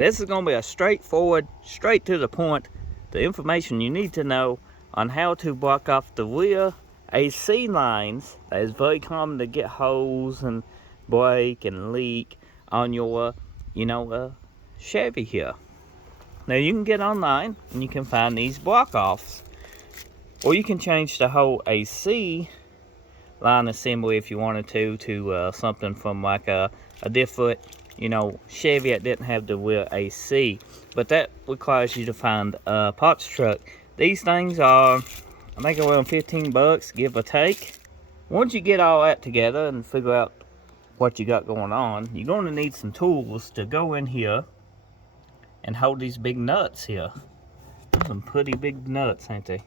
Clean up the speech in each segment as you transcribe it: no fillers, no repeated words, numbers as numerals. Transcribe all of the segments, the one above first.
This is going to be a straightforward, straight to the point, the information you need to know on how to block off the rear AC lines. That is very common to get holes and break and leak on your, Chevy here. Now you can get online and you can find these block offs, or you can change the whole AC line assembly if you wanted to something from like a different, Chevy that didn't have the rear AC. But that requires you to find a parts truck. These things are, I think, around 15 bucks, give or take. Once you get all that together and figure out what you got going on, you're going to need some tools to go in here and hold these big nuts here. Some pretty big nuts, ain't they?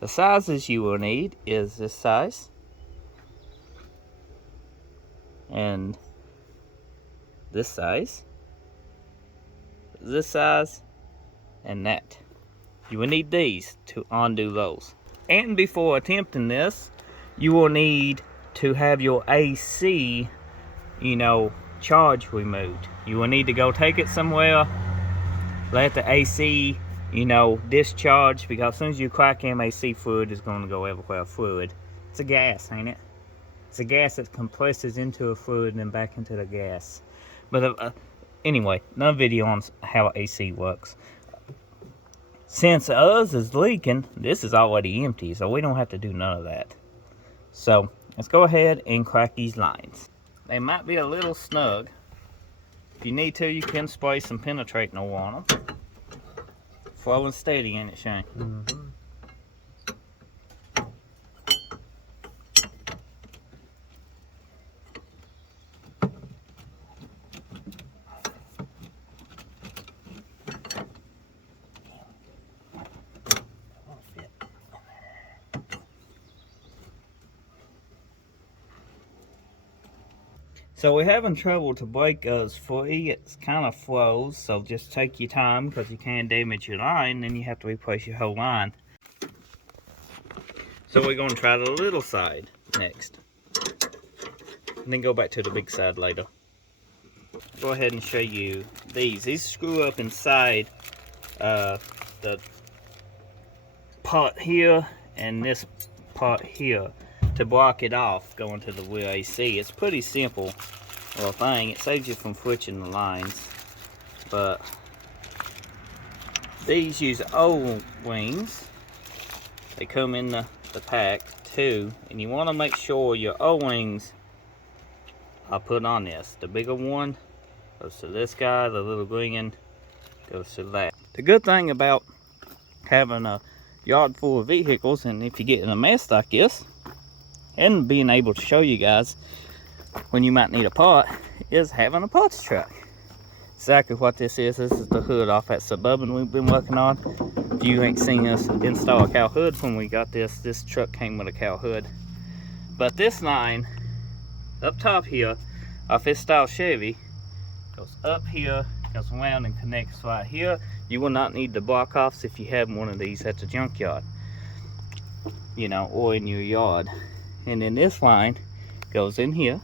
The sizes you will need is this size and this size, this size, and that. You will need these to undo those. And before attempting this, you will need to have your AC, charge removed. You will need to go take it somewhere, let the AC, discharge, because as soon as you crack AC fluid is going to go everywhere. Fluid. It's a gas, ain't it? It's a gas that compresses into a fluid and then back into the gas. But anyway, another video on how AC works. Since ours is leaking, this is already empty, so we don't have to do none of that. So let's go ahead and crack these lines. They might be a little snug. If you need to, you can spray some penetrating oil on them. Flow and steady, ain't it, Shane? Mm-hmm. So we're having trouble to break us free. It's kind of flows, so just take your time because you can damage your line, then you have to replace your whole line. So we're going to try the little side next, and then go back to the big side later. Go ahead and show you these. These screw up inside the part here and this part here to block it off going to the rear AC. It's pretty simple little thing. It saves you from switching the lines, but these use O-rings. They come in the pack too, and you want to make sure your O-rings are put on this. The bigger one goes to this guy, the little green one goes to that. The good thing about having a yard full of vehicles, and if you get in a mess like this, and being able to show you guys when you might need a part, is having a parts truck. Exactly what this is the hood off that Suburban we've been working on. If you ain't seen us install a cow hood when we got this truck came with a cow hood. But this line up top here off this style Chevy goes up here, goes around and connects right here. You will not need the block offs if you have one of these at the junkyard, or in your yard. And then this line goes in here.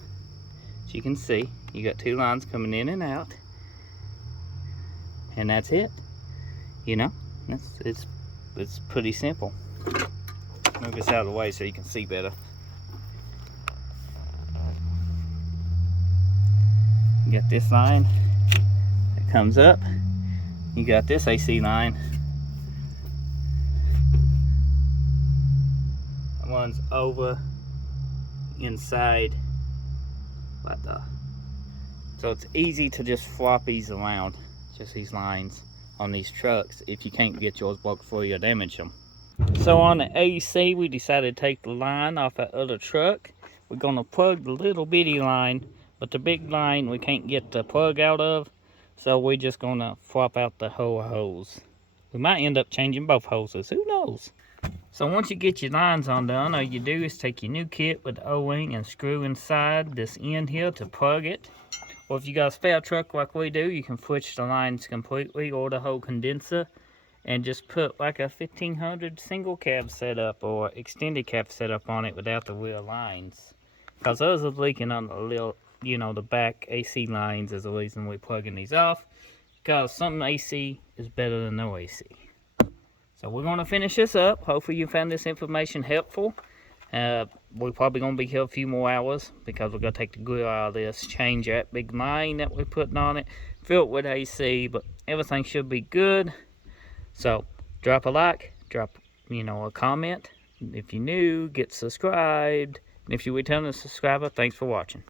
As you can see, you got two lines coming in and out, and that's it. It's pretty simple. Move this out of the way so you can see better. You got this line that comes up. You got this AC line that runs over inside like that. So it's easy to just flop these around, just these lines on these trucks, if you can't get yours broke before you damage them. So on the AC, we decided to take the line off that other truck. We're going to plug the little bitty line, but the big line we can't get the plug out of, so we're just going to swap out the whole hose. We might end up changing both hoses, who knows? So once you get your lines undone, all you do is take your new kit with the O-ring and screw inside this end here to plug it. Or if you got a spare truck like we do, you can switch the lines completely, or the whole condenser, and just put like a 1500 single cab setup or extended cab setup on it without the rear lines. Because those are leaking on the you know, the back AC lines is the reason we're plugging these off, because some AC is better than no AC. So we're going to finish this up. Hopefully you found this information helpful. We're probably going to be here a few more hours because we're going to take the grill out of this, change that big line that we're putting on it, fill it with AC, but everything should be good. So drop a like, drop, you know, a comment. If you're new, get subscribed. And if you're a returning subscriber, thanks for watching.